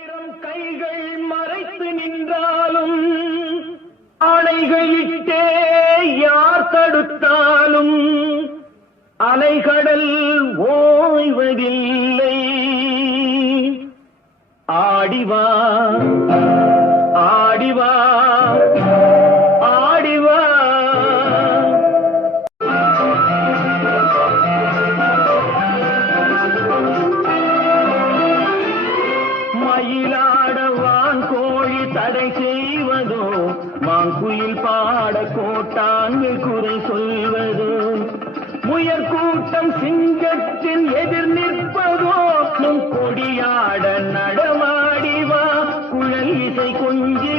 ஆயிரம் கைகள் மறைத்து நின்றாலும் ஆணைகளிட்டே யார் தடுத்தாலும் அலைகடல் ஓய்வதில்லை. ஆடிவா ஆடிவா மயிலாடவான் கோழி தடை செய்வதோ மாங்குயில் பாட கோட்டாங்கு குறை சொல்வதோ. முயற் கூட்டம் சிங்கத்தின் எதிர் நிற்பதோ கொடியாட நடமாடிவா குழல் இசை கொஞ்சி